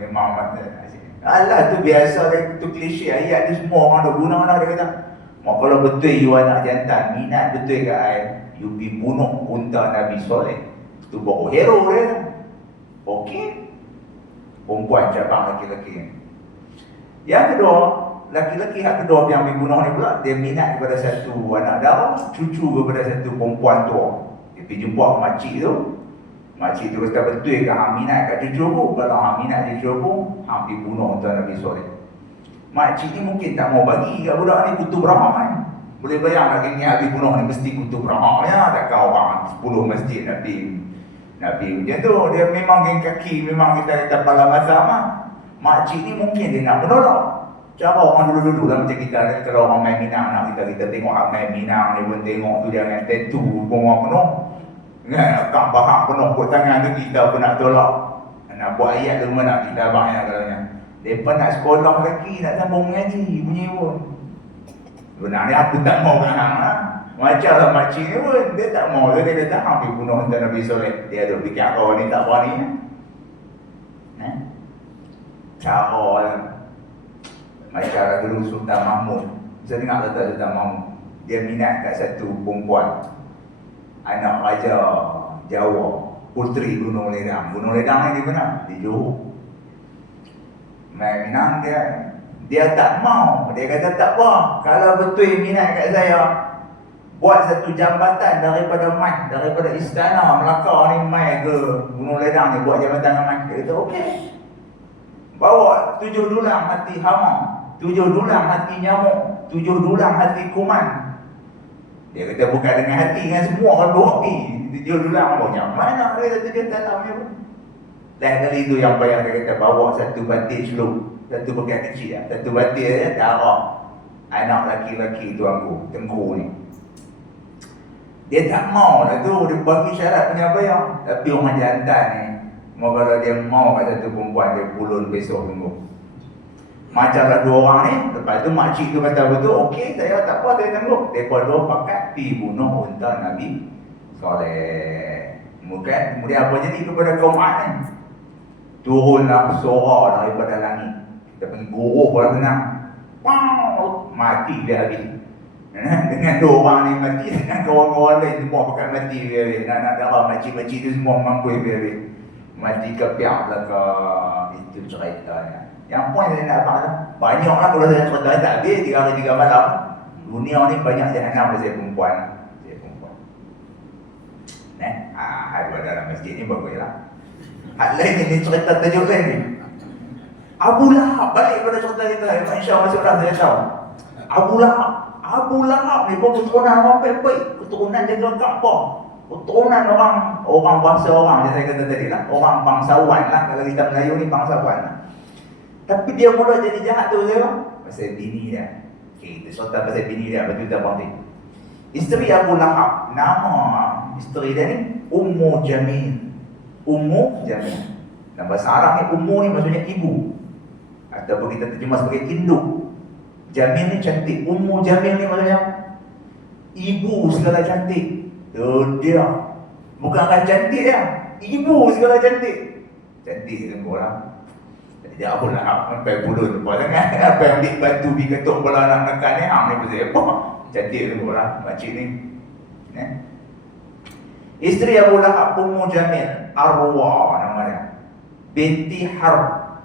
Memang mata. Alah tu biasa dia, tu klise ayat ni semua orang dah guna dah. Dia kata, mak kalau betul you anak jantan, minat betul kat I, you pergi bunuh unta Nabi Soleh. Tu baru hero dia dah. Okey. Perempuan cabang laki-laki. Yang kedua, laki-laki yang kedua yang dibunuh ni pula, dia minat kepada satu anak darah, cucu kepada satu perempuan tua. Dia pergi jumpa makcik tu. Makcik tu kata, betul ke hang minat kat cucu aku? Kalau hang minat cucu aku, hang pergi bunuh untuk Nabi Soleh. Makcik ni mungkin tak mau bagi kat budak ni kutub raham kan. Boleh bayang lagi ni habis bunuh ni mesti kutub raham ya. Takkan orang 10 masjid nak pergi macam tu. Dia memang geng kaki, memang kita kata pala masama. Makcik ni mungkin dia nak menolak. Cara orang dulu-dulu lah macam kita ni, kalau orang main Minang nak kita tengok orang main Minang ni pun tengok tu dia dengan tattoo bunga penuh. Kan, tak bahak penuh kot tangan tu, kita pun nak tolak. Nak buat ayat tu pun nak kita abang kalau ni. Mereka nak sekolah lagi, nak sambung mengaji bunyi pun. Sebenarnya aku tak mau kan hang lah. Macam lah makcik ni pun, dia tak mau. Dia kata, hang pergi bunuh untuk Nabi Soleh. Dia tu fikir kau ni tak berani. Cara lah. Macam dulu Sultan Mahmud. Saya dengar kata Sultan Mahmud, dia minat kat satu perempuan, anak Raja Jawa, puteri Gunung Ledang. Gunung Ledang ni di mana? Di Johor. Main Minang dia tak mau. Dia kata tak apa, kalau betul minat kat saya, buat satu jambatan daripada istana Melaka ni mai ke Gunung Ledang ni, buat jambatan dengan mai. Dia kata okey. Bawa 7 dulang hati hama, 7 dulang hati nyamuk, 7 dulang hati kuman. Dia kata bukan dengan hati, dengan semua kan bawa pergi 7 dulang banyak. Mana dia kata dia tak tahu dia pun. Lain kali tu yang payah dia kata bawa satu batik celup, satu bekas kecil lah, satu batik dia darah anak laki-laki tuanku, Tengku ni. Dia tak mau lah tu, dia bagi syarat punya bayar. Tapi orang jantan ni, mau kalau dia mau kat satu perempuan, dia pulun besok tunggu. Macamlah 2 orang ni, lepas tu makcik tu kata betul, okey saya tak apa, saya tunggu. Mereka 2 pakat pergi bunuh unta Nabi Soleh. Kemudian apa jadi kepada kaum Ad ni? Turunlah suara daripada langit. Kita panggil guruh pula tenang. Wow, mati dia habis. Dengan 2 orang ni mati, dengan kawan-kawan lain semua pakat mati dia. Nak darah makcik-makcik tu semua mampu dia. Mati kepiak belakang. Itu ceritanya. Yang poin saya nak abang lah, banyak lah kalau saya cerita tak habis 3 hari 3 malam. Dunia ni banyak jahanam saya perempuan. Saya perempuan. Ada dalam masjid ni bagus lah. Hal lain ni cerita tajuk lain ni. Abu Lahab, balik pada cerita kita. InsyaAllah masih orang saya tahu. Abu Lahab ni pun keturunan orang baik-baik. Keturunan jaga Kaabah. Keturunan orang bangsa orang, yang saya kata tadi lah. Orang bangsawan lah, kalau kita Melayu ni bangsawan lah. Tapi dia mula jadi jahat tu saya pasal bini dia. Kita cerita pasal bini dia, betul tak bang? Isteri Abu Lahab, nama isteri dia ni Ummu Jamil. Ummu Jamil. Dalam bahasa Arab ni Ummu ni maksudnya ibu, ataupun kita terjemah sebagai induk. Jamil ni cantik. Ummu Jamil ni maksudnya ibu segala cantik. Dia bukanlah cantik dia, ibu segala cantik. Cantik kan orang. Dia Abu Lahab sampai bulu tu jangan apa yang ambil batu pergi ketuk bola anak nekan ni, hang ni pasal apa? Cantik tu orang makcik ni. Isteri Abu Lahab Ummu Jamil, Arwah nama dia. binti Harb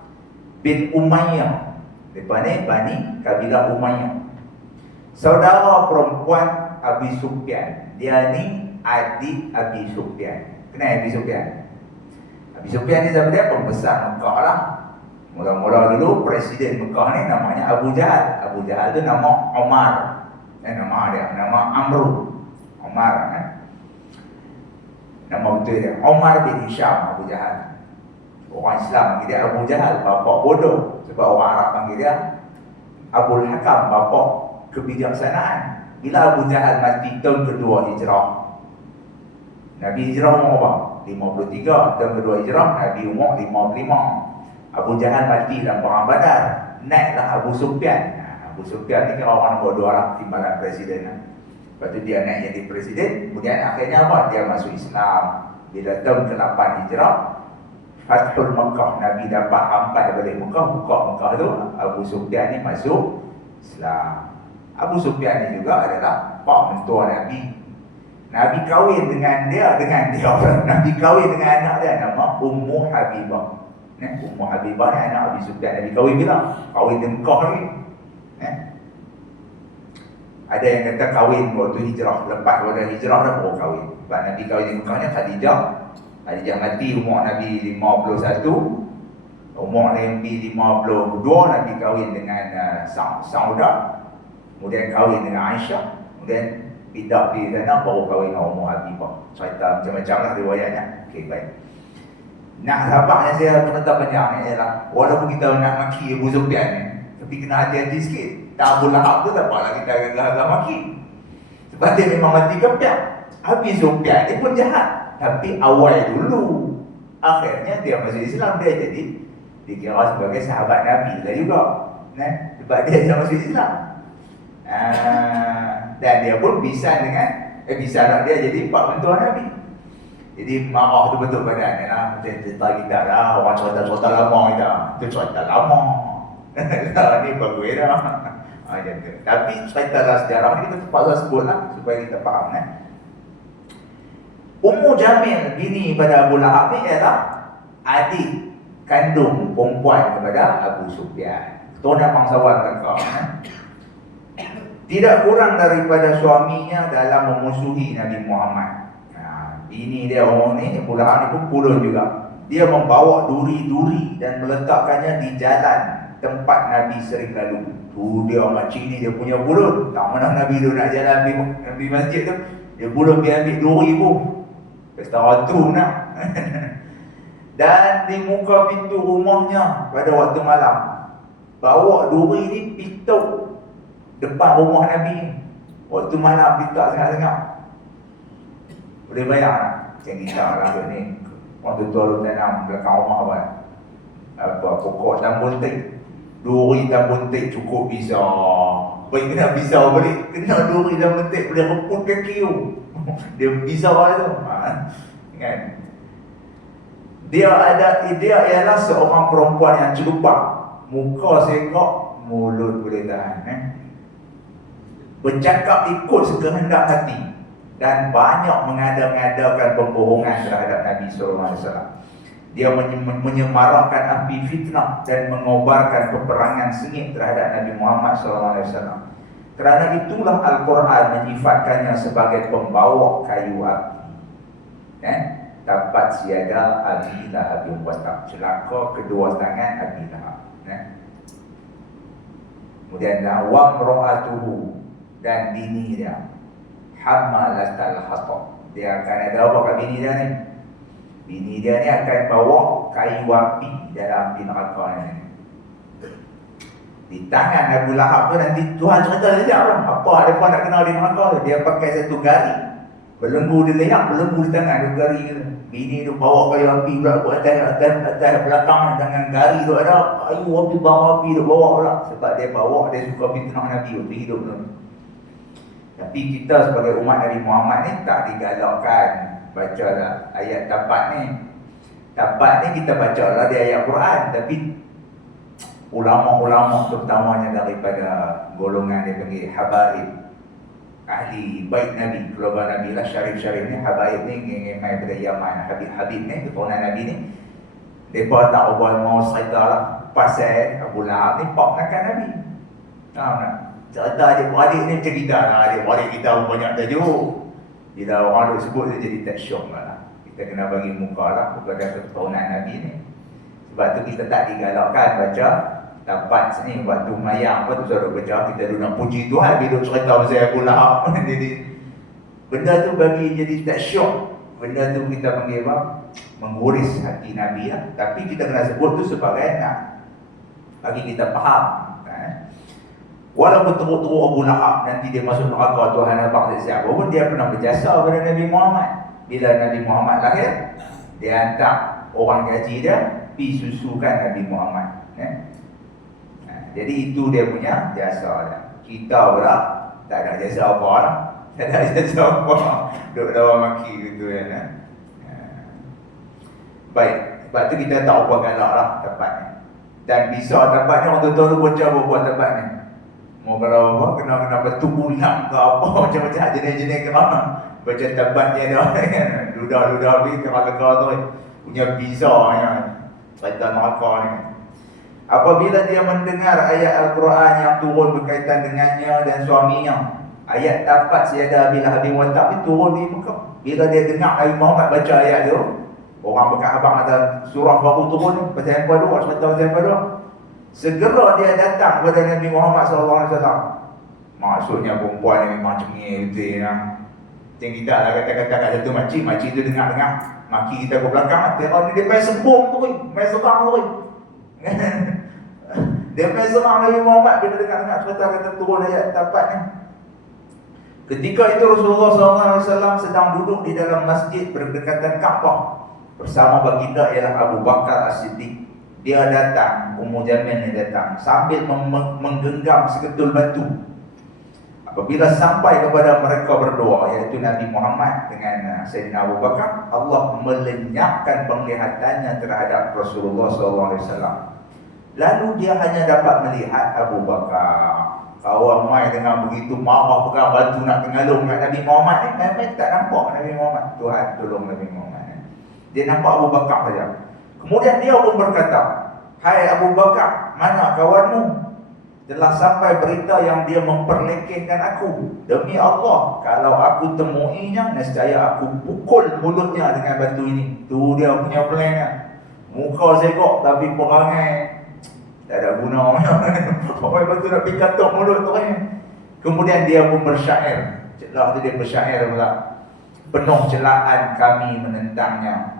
bin Umayyah. Mereka ni Bani kabilah Umayyah. Saudara perempuan Abi Sufyan. Dia ni adik Abi Sufyan. Kenal Abi Sufyan? Abi Sufyan ni siapa dia? Pembesar Mekah lah. Mula-mula dulu Presiden Mekah ni namanya Abu Jahal. Abu Jahal tu nama Omar. Nama dia, nama Amru. Omar kan? Nama betul dia Omar bin Hisham Abu Jahal. Orang Islam panggil dia Abu Jahal, bapa bodoh. Sebab orang Arab panggil dia Abul Hakam, bapa kebijaksanaan. Bila Abu Jahal mati tahun kedua hijrah, Nabi hijrah umur apa? 53. Tahun kedua hijrah, Nabi umur 55. Abu Jahal mati dalam perang Badar. Naiklah Abu Sufyan. Abu Sufyan ni kira orang nombor 2 lah timbalan presiden. Lepas tu dia naik jadi presiden. Kemudian akhirnya apa? Dia masuk Islam. Bila tahun ke-8 hijrah, Fathul Mekah, Nabi dapat ampai balik Mekah, buka Mekah tu, Abu Sufyan ni masuk Islam. Abu Sufyan ni juga adalah pak mentua Nabi. Nabi kahwin dengan dia. Nabi kahwin dengan anak dia, nama Ummu Habibah. Ummu Habibah ni anak Abi Sufyan. Nabi kahwin bila? Kahwin di Mekah lagi. Ada yang kata kahwin waktu hijrah, lepas pada hijrah dah baru kahwin. Sebab Nabi kahwin di Mekah ni Khadijah. Khadijah mati umur Nabi 51. Umur Nabi 52 Nabi kahwin dengan Saudah. Kemudian kahwin dengan Aisyah. Kemudian pindah di sana baru kahwin dengan Ummu Habibah. Cerita macam-macam lah riwayatnya. Okey, baik. Nak sahabat yang saya penentang panjang ni ialah, walaupun kita nak maki Abu Sufyan ni, tapi kena hati-hati sikit. Tak Abu Lahab tu tak apalah kita agak-agak maki. Sebab dia memang mati kepiak. Abu Sufyan dia pun jahat, tapi awal dulu. Akhirnya dia masuk Islam, dia jadi dikira sebagai sahabat Nabi lah juga. Sebab dia dah masuk Islam. Dan dia pun bisa dengan bisa dia jadi pak mentua Nabi. Jadi marah tu betul badan ni lah. Macam cerita kita lah, orang cerita lama kita. Itu cerita lama. Ni bagus dah. Tapi cerita lah sejarah ni kita terpaksa sebut lah supaya kita faham. Ummu Jamil bini pada Abu Lahab ni ialah adik kandung perempuan kepada Abu Sufyan. Tuan bangsawan kakak. Tidak kurang daripada suaminya dalam memusuhi Nabi Muhammad. Bini dia orang ni, Abu Lahab ni pun pulun juga. Dia membawa duri-duri dan meletakkannya di jalan tempat Nabi sering lalu. Tu dia makcik ni, dia punya pulun. Tak mana Nabi tu nak jalan di masjid tu, dia pulun pergi ambil duri pun. Pesta ratu nak. Dan di muka pintu rumahnya pada waktu malam, bawa duri ni pituk depan rumah Nabi. Waktu malam pituk sangat-sangat. Boleh bayar macam kita lah ni. Orang tua lu tanam belakang rumah apa pokok tambun tik, duri tambun tik cukup bisa. Baik kena bisa balik, kena duri tambun tik boleh reput kaki tu. Dia bisa tu. Kan? Dia ialah seorang perempuan yang celupak. Muka segak, mulut boleh tahan. Bercakap ikut sekehendak hati dan banyak mengada-ngadakan pembohongan terhadap Nabi SAW. Dia menyemarakkan api fitnah dan mengobarkan peperangan sengit terhadap Nabi Muhammad SAW. Kerana itulah Al-Quran menyifatkannya sebagai pembawa kayu api. Dapat siada Abi Lahab bin Watab, celaka kedua tangan Abi Lahab. Kemudian wa mra'atuhu, dan bini dia Hammalatal Hatab. Dia akan ada apa kat bini dia ni? Bini dia ni akan bawa kayu api dalam api neraka ni. Di tangan Abu Lahab tu nanti Tuhan cerita saja lah. Apa mereka nak kenal di neraka tu. Dia pakai satu gari, belenggu di leher, belenggu di tangan tu gari tu. Bini tu bawa kayu api pula atas belakang dengan gari tu ada kayu api, bawa api tu bawa pula. Sebab dia bawa, dia suka fitnah Nabi tu hidup tu. Tapi kita sebagai umat Nabi Muhammad ni tak digalakkan baca lah ayat tabat ni. Tabat ni kita baca lah di ayat Quran. Tapi ulama-ulama terutamanya daripada golongan dia panggil habaib, ahli bait Nabi, keluarga Nabi lah, syarif-syarif ni, habaib ni, ngemai daripada Yaman, Habib-Habib ni, keturunan Nabi ni, Mereka tak boleh mau cerita lah pasal Abu Lahab ni pak nakkan Nabi. Faham tak? Cerita adik-beradik ni cerita lah, adik-beradik kita banyak tajuk. Bila orang duk sebut dia jadi tak syok lah. Kita kena bagi muka lah kepada keturunan Nabi ni. Sebab tu kita tak digalakkan baca dapat ni waktu mayang apa tu suruh baca, kita duk nak puji Tuhan bila cerita pasal Abu Lahab. Jadi benda tu bagi jadi tak syok. Benda tu kita panggil apa? Mengguris hati Nabi lah. Tapi kita kena sebut tu sebagai nak bagi kita faham. Walaupun teruk-teruk Abu Lahab nanti dia masuk neraka Tuhan nampak siapa pun, dia pernah berjasa pada Nabi Muhammad. Bila Nabi Muhammad lahir, dia hantar orang gaji dia pergi susukan Nabi Muhammad. Jadi itu dia punya jasa dia. Kita pula tak ada jasa apa lah. Tak ada jasa apa. Duduk dalam maki gitu kan. Baik, sebab tu kita tak apa galak lah tempat ni. Dan bisa tempat ni orang tua-tua tu bocah buat tempat ni. Mau kalau apa, kena batu ulang ke apa, macam-macam jenis-jenis kerana baca tempat dia dah kan. Ludah-ludah ni kerana-kerana tu punya bizarnya cerita neraka ni. Apabila dia mendengar ayat Al-Quran yang turun berkaitan dengannya dan suaminya, ayat tapat Sayyidah Bilal bin Wattab ni turun di Mekah. Bila dia dengar Nabi Muhammad baca ayat tu, orang bekas abang ada surah baru turun ni, pasal yang kedua, cerita pasal yang kedua. Segera dia datang kepada Nabi Muhammad SAW. Maksudnya perempuan ni memang cengih betul lah. Macam kita lah kata-kata kat satu makcik tu dengar-dengar maki kita ke belakang. Dia main sembung tu, main serang tu. Dia main serang Nabi Muhammad bila dengar-dengar cerita kata turun ayat tapat ni. Ketika itu Rasulullah SAW sedang duduk di dalam masjid berdekatan Kaabah bersama baginda ialah Abu Bakar As-Siddiq. Dia datang, Ummu Jamil ni datang sambil menggenggam seketul batu. Apabila sampai kepada mereka berdua, iaitu Nabi Muhammad dengan Sayyidina Abu Bakar, Allah melenyapkan penglihatannya terhadap Rasulullah SAW. Lalu dia hanya dapat melihat Abu Bakar. Kawan mai dengan begitu marah pegang batu nak tengalung kat Nabi Muhammad ni, memang tak nampak Nabi Muhammad. Tuhan tolong Nabi Muhammad. Dia nampak Abu Bakar saja. Kemudian dia pun berkata, "Hai Abu Bakar, mana kawanmu? Telah sampai berita yang dia memperlekehkan aku. Demi Allah, kalau aku temuinya, nescaya aku pukul mulutnya dengan batu ini." Tu dia punya plan. Muka segok tapi perangai tak ada guna. Pakai batu nak pergi katuk mulut tu kan. Kemudian dia pun bersyair. Lepas tu dia bersyair pula. "Penuh celaan kami menentangnya.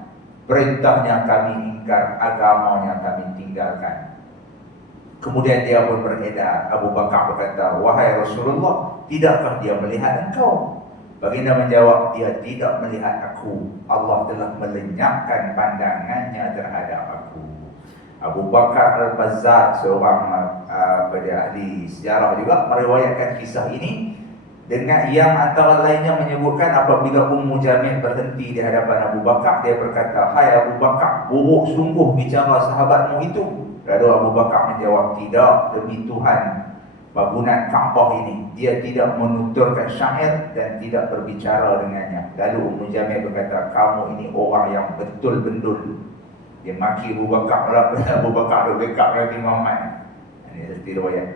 Perintahnya kami ingkar, agamanya kami tinggalkan." Kemudian dia pun beredar. Abu Bakar berkata, "Wahai Rasulullah, tidakkah dia melihat engkau?" Baginda menjawab, "Dia tidak melihat aku. Allah telah melenyapkan pandangannya terhadap aku." Abu Bakar Al-Bazzar, seorang ahli sejarah juga, meriwayatkan kisah ini dengan yang antara lainnya menyebutkan apabila Ummu Jamil berhenti di hadapan Abu Bakar, dia berkata, "Hai Abu Bakar, buruk sungguh bicara sahabatmu itu." Lalu Abu Bakar menjawab, "Tidak, demi Tuhan bangunan Kaabah ini, dia tidak menuturkan syair dan tidak berbicara dengannya." Lalu Ummu Jamil berkata, "Kamu ini orang yang betul bendul." Dia maki Abu Bakar lah. Abu Bakar duk backup Nabi Muhammad. Ini seperti riwayat.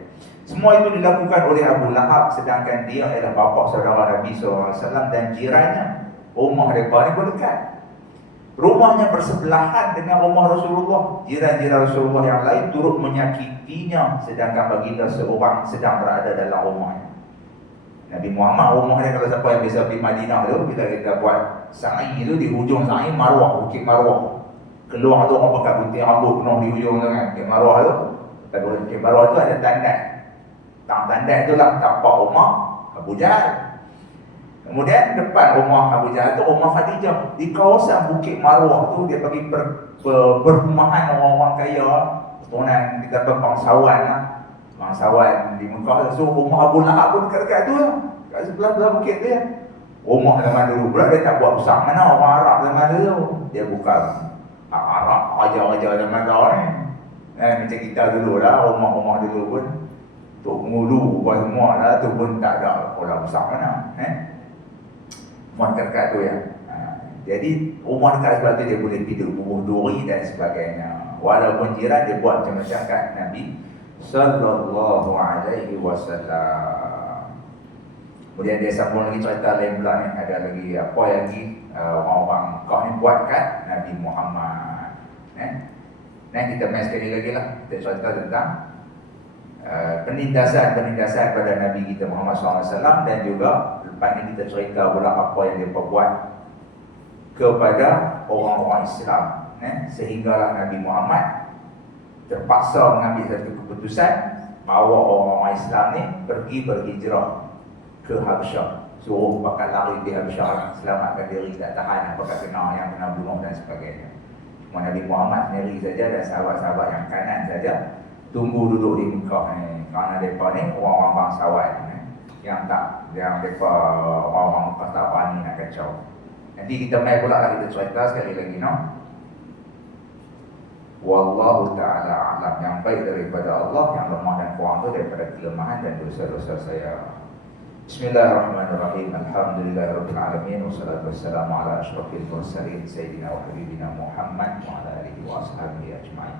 Semua itu dilakukan oleh Abu Lahab, sedangkan dia adalah bapa saudara Nabi SAW dan jirannya. Rumah mereka ni pun dekat. Rumahnya bersebelahan dengan rumah Rasulullah. Jiran-jiran Rasulullah yang lain turut menyakitinya, sedangkan baginda seorang sedang berada dalam rumahnya. Nabi Muhammad rumahnya, kalau siapa yang biasa pergi Madinah tu, bila kita buat sa'i tu, di hujung sa'i Marwah, Bukit Marwah. Keluar tu orang pakai gunting rambut penuh di hujung tu kan, Bukit Marwah tu. Bukit Marwah tu ada tandai. Tandai tu lah tapak rumah Abu Jahal. Kemudian depan rumah Abu Jahal tu rumah Khadijah. Di kawasan Bukit Marwah tu dia bagi perumahan orang-orang kaya, keturunan kita bangsawan lah. Bangsawan di Mekah. So rumah Abu Lahab pun dekat-dekat tu lah, kat sebelah-belah bukit dia. Rumah zaman dulu pula dia tak buat besar mana orang Arab zaman dulu. Dia bukan Arab raja-raja zaman dahulu ni. Macam kita dulu lah, rumah-rumah dulu pun Tok Ngulu buat semua lah tu pun tak ada orang besar mana. Muat dekat tu ya. Jadi rumah dekat sebab tu dia boleh tidur bubuh duri dan sebagainya. Walaupun jiran dia buat macam-macam kat Nabi sallallahu alaihi wasallam. Kemudian dia sambung lagi cerita lain pula ni, ada lagi apa lagi orang-orang kau ni buat kat Nabi Muhammad. Kita main sekali lagi lah. Kita cerita tentang penindasan pada Nabi kita Muhammad SAW, dan juga lepas ni kita cerita pula apa yang dia buat kepada orang-orang Islam, sehinggalah Nabi Muhammad terpaksa mengambil satu keputusan bahawa orang-orang Islam ni pergi berhijrah ke Habsyah, suruh bakal lari di Habsyah, selamatkan diri, tak tahan apakah kena yang kena bunuh dan sebagainya. Cuma Nabi Muhammad sendiri saja dan sahabat-sahabat yang kanan saja tunggu duduk di Mekah ni, kerana mereka ni orang-orang bangsawan yang mereka orang-orang Mekah tak berani nak kacau. Nanti kita mai pula lah, kita cerita sekali lagi, no? Wallahu ta'ala a'lam. Yang baik daripada Allah, yang lemah dan kurang tu daripada kelemahan dan dosa-dosa saya. Bismillahirrahmanirrahim. Alhamdulillahirabbil alamin, wassalatu wassalamu ala asyrafil mursalin sayyidina wa habibina Muhammad wa ala alihi wa ashabihi ajma'in.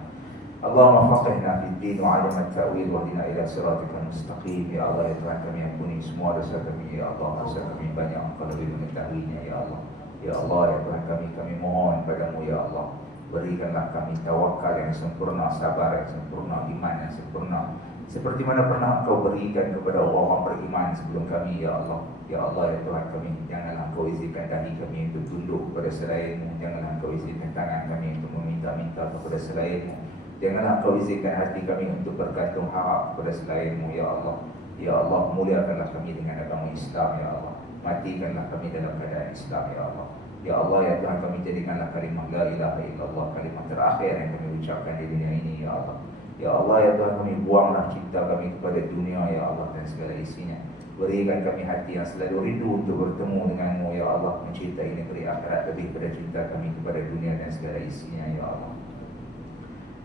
Allahumma faqihna fid din wa 'allimna at-ta'wil wa hdina ila siratikal mustaqim. Ya Allah, ya Tuhan kami, ampuni semua dosa kami, ya Allah. Dosa kami banyak, Engkau lebih mengetahuinya, ya Allah. Ya Allah, ya Tuhan kami mohon padamu, ya Allah, berikanlah kami tawakal yang sempurna, sabar yang sempurna, iman yang sempurna, seperti mana pernah Engkau berikan kepada orang-orang beriman sebelum kami, ya Allah. Ya Allah, ya Tuhan kami, janganlah Engkau izinkan dahi kami untuk tunduk kepada selain-Mu, janganlah Engkau izinkan tangan kami untuk meminta-minta kepada selain-Mu, janganlah Engkau izinkan hati kami untuk bergantung harap kepada selain-Mu, ya Allah. Ya Allah, muliakanlah kami dengan agama Islam, ya Allah. Matikanlah kami dalam keadaan Islam, ya Allah. Ya Allah, ya Tuhan kami, jadikanlah kalimah la ilaha illallah kalimah terakhir yang kami ucapkan di dunia ini, ya Allah. Ya Allah, ya Tuhan kami, buanglah cinta kami kepada dunia, ya Allah, dan segala isinya. Berikan kami hati yang selalu rindu untuk bertemu denganmu, ya Allah. Mencintai negeri akhirat lebih pada cinta kami kepada dunia dan segala isinya, ya Allah.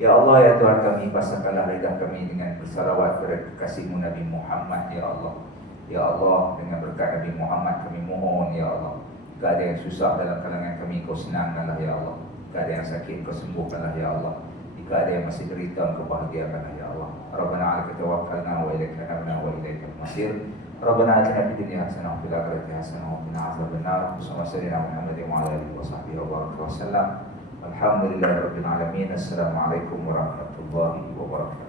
Ya Allah, ya Tuhan kami, pasangkanlah lidah kami dengan bersalawat kepada kekasih-Mu Nabi Muhammad, ya Allah. Ya Allah, dengan berkat Nabi Muhammad kami mohon, ya Allah. Jika ada yang susah dalam kalangan kami, Kau senangkanlah, ya Allah. Jika ada yang sakit, Kau sembuhkanlah, ya Allah. Jika ada yang masih derita, Kau bahagiakanlah, ya Allah. Rabbana 'alaika tawakkalna wa ilaika anabna wa ilaikal masir. Rabbana atina fid dunya hasanah wa fil akhirati hasanah wa qina adzabannar. Sallallahu Muhammadin wa ala alihi wa sahbihi wa baraka wa sallam. Alhamdulillahirabbil alamin. Assalamualaikum warahmatullahi wabarakatuh.